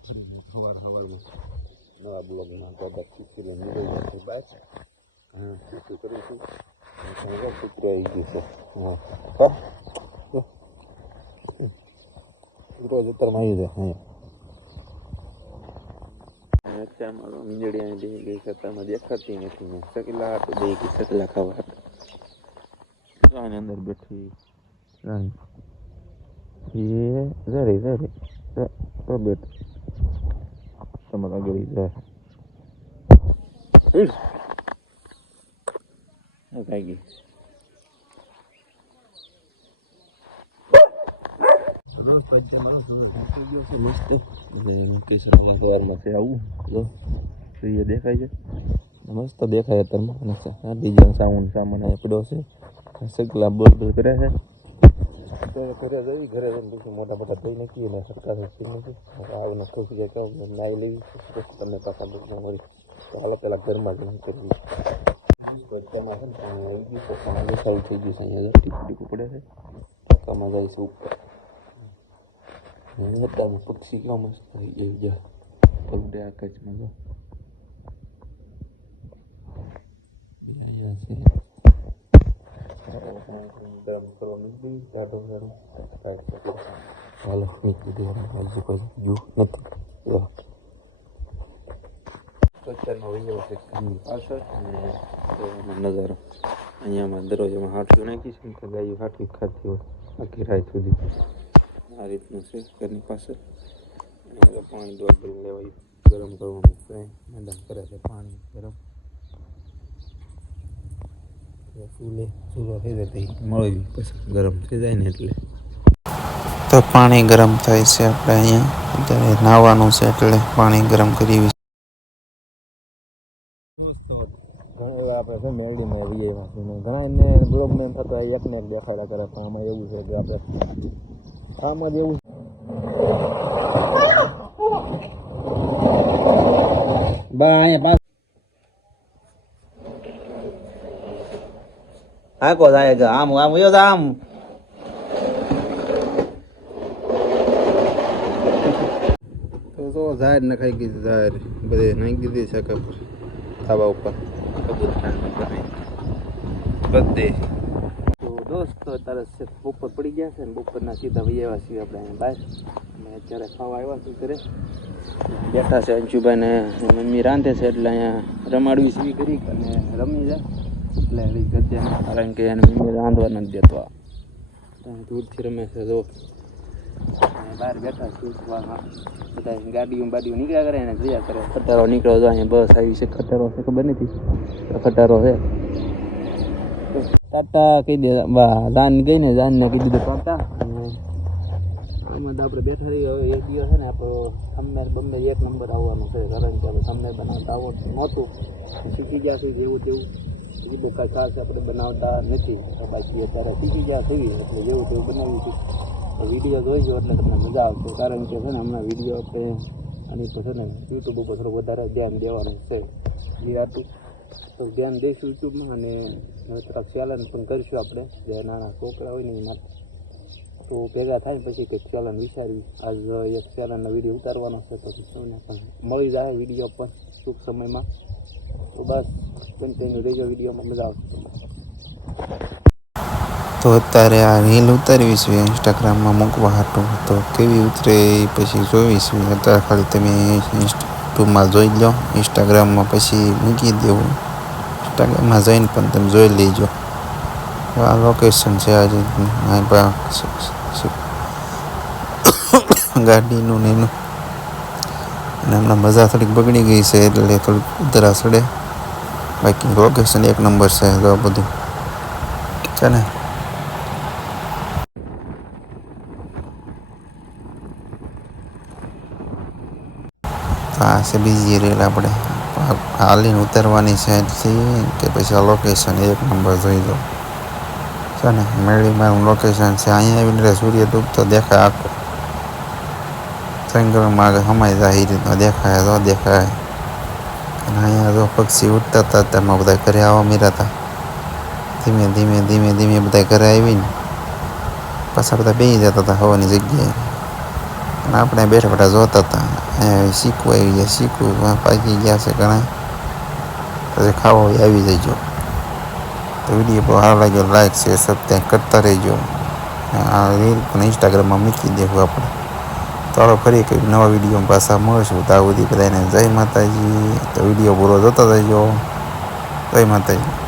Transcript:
સવાર સવારમાં નવા બ્લોગમાં બધા ખીચડી નીકળી બહાર ખીચડી કરું છું ખીચડી આવી ગઈ છે રોજ ઉત્તરમાં આવી જાય અત્યારમાં મીંજડી અહીં દઈ ગઈ સત્તામાં દેખાતી નથી ને સકલા તો દઈ ગઈ સકલા ખાવા રાણી અંદર બેઠી રાણી એ જરે જરે તો બેઠ તમારા ગળી જાય ખાઈ ગઈ રોજ પૈસા મારો ગયો છે મસ્ત કિશોરમાં સવારમાં છે આવું તો એ દેખાય છે મસ્ત દેખાય અત્યારમાં બીજો સામાન અહીંયા પડ્યો છે સગલા બોલ બોલ કરે છે ઘરે જઈ ઘરે જઈને પછી મોટા મોટા થઈ નાખીએ ને સરકાર નથી આવીને ખુશ જાય કહું નાઈ લેવી તમને પાછા બધી મળી તો હાલો પેલા ઘરમાં જઈને કરવી બધામાં છે ને આવી ગયું તો સારું સારું થઈ ગયું છે અહીંયા ટીપું ટીપું પડે છે ચોકામાં જાય છે ઉપર અત્યારમાં પક્ષી કેવા મસ્ત થઈ જાય પગડે આકાશમાં જો ગરમ કરવાનું ગાઢો ગાઢો હાલો નીકળી દેવાનું હજુ કોઈ જુ નથી અત્યારમાં વહી છે પાછળ અને નજારો અહીંયામાં દરવાજામાં હાટલું નાખી છે તો ગાયું હાટલું ખાતી હોય આખી રાત સુધી આ રીતનું છે ઘરની પાસે પાણી દોડ લેવાય ગરમ કરવાનું મેદાન કરે છે પાણી ગરમ ચૂલો થઈ જતી મળવી પછી ગરમ થઈ જાય ને એટલે તો પાણી ગરમ થાય છે આપણે અહીંયા અત્યારે નાહવાનું છે એટલે પાણી ગરમ કરી ઘણા એવા આપણે છે મેળવીને રહીએ ઘણા એને બ્લોગ મેન થતો એકને એક દેખાડ્યા કરે પણ આમાં એવું છે કે આપણે આમાં જ એવું બા અહીંયા આકો જાય આમ આમ યો આમ તો ઝાડ ને ખાઈ ગઈ ઝાડ બધે નાખી દીધી શાકા પર ખાવા ઉપર બધે તો દોસ્તો અત્યારે બપોર પડી ગયા છે ને બપોરના સીધા વહી આવ્યા છીએ આપણે અહીંયા બહાર અને અત્યારે ખાવા આવ્યા છીએ ઘરે બેઠા છે અંશુભાઈ ને મમ્મી રાંધે છે એટલે અહીંયા રમાડવી સીવી કરી અને રમી જાય એટલે ગદ્યાને કારણ કે એને મમ્મી રાંધવા નથી દેતો દૂરથી રમે છે જો બહાર બેઠા શીખવામાં બધા ગાડીઓ બાડીઓ નીકળ્યા કરે ને જયા કરે ખટારો નીકળ્યો તો અહીંયા બસ આવી છે ખટારો છે ખબર નથી ખટારો છે ટાટા કહી દે જાન ગઈ ને જાનને કહી દીધું ટાટા અને એમાં તો આપણે બેઠા રહીએ હવે એક દિવસ છે ને આપણો થંબનેલ બમ્બે એક નંબર આવવાનો છે કારણ કે આપણે થંબનેલ બનાવતા આવડતું નહોતું શીખી ગયા છે જેવું તેવું એ બહુ કાંઈ ખાસ આપણે બનાવતા નથી બાકી અત્યારે શીખી ગયા થઈ એટલે જેવું તેવું બનાવ્યું છે વિડીયો જોઈજો એટલે તમને મજા આવશે કારણ કે છે ને હમણાં વિડીયો આપણે આની પર છે ને યુટ્યુબ ઉપર થોડું વધારે ધ્યાન દેવાનું છે એ હતું તો ધ્યાન દઈશું યુટ્યુબમાં અને થોડાક ચેલેન્જ પણ કરીશું આપણે જે નાના છોકરા હોય ને એ માટે તો ભેગા થાય પછી કંઈક ચેલેન્જ વિચારવી આજ એક ચેલેન્જનો વિડીયો ઉતારવાનો છે તો સૌને પણ મળી જાય વિડીયો પણ ટૂંક સમયમાં તો બસ કન્ટિન્યુ રહેજો વિડીયોમાં મજા આવશે તો અત્યારે આ રીલ ઉતારવીશું ઇન્સ્ટાગ્રામમાં મૂકવા હાટું તો કેવી ઉતરે એ પછી જોઈશું અત્યારે ખાલી તમે યુટ્યુબમાં જોઈ લો ઇન્સ્ટાગ્રામમાં પછી મૂકી દેવું ઇન્સ્ટાગ્રામમાં જઈને પણ તમે જોઈ લેજો આ લોકેશન છે આજે ગાડીનું ને એનું અને હમણાં મજા થોડીક બગડી ગઈ છે એટલે થોડીક ઉતરા ચડે બાકી લોકેશન એક નંબર છે તો બધું છે ને આ છે બીજી રેલ આપણે હાલીને ઉતરવાની સાઈડથી કે પછી આ લોકેશન એક નંબર જોઈ લો છે ને મેળીમાં લોકેશન છે અહીંયા આવીને સૂર્ય ડૂબતો દેખાય આખો જંગલમાં આગળ સમાઈ જાય એ રીતનો દેખાય તો દેખાય અને અહીંયા જો પક્ષી ઉડતા હતા તેમાં બધા ઘરે આવવા મીરા હતા ધીમે ધીમે ધીમે ધીમે બધા ઘરે આવીને પાછા બધા બેસી જતા હતા હવાની જગ્યાએ આપણે બેઠા બેઠા જોતા હતા. શીખવું આવી જાય, શીખવું પાકી ગયા છે ઘણા. પછી ખાવા આવી જજો. તો વિડીયો બહુ સારો લાગ્યો, લાઈક શેર સબસ્ક્રાઈબ કરતા રહેજો. આ રીલ પણ ઇન્સ્ટાગ્રામમાં મૂકી દેવું આપણે. ચાલો ફરી કંઈક નવા વિડીયો પાછા મળશું. ત્યાં સુધી બધાને જય માતાજી. તો વિડીયો પૂરો જોતા જજો. જય માતાજી.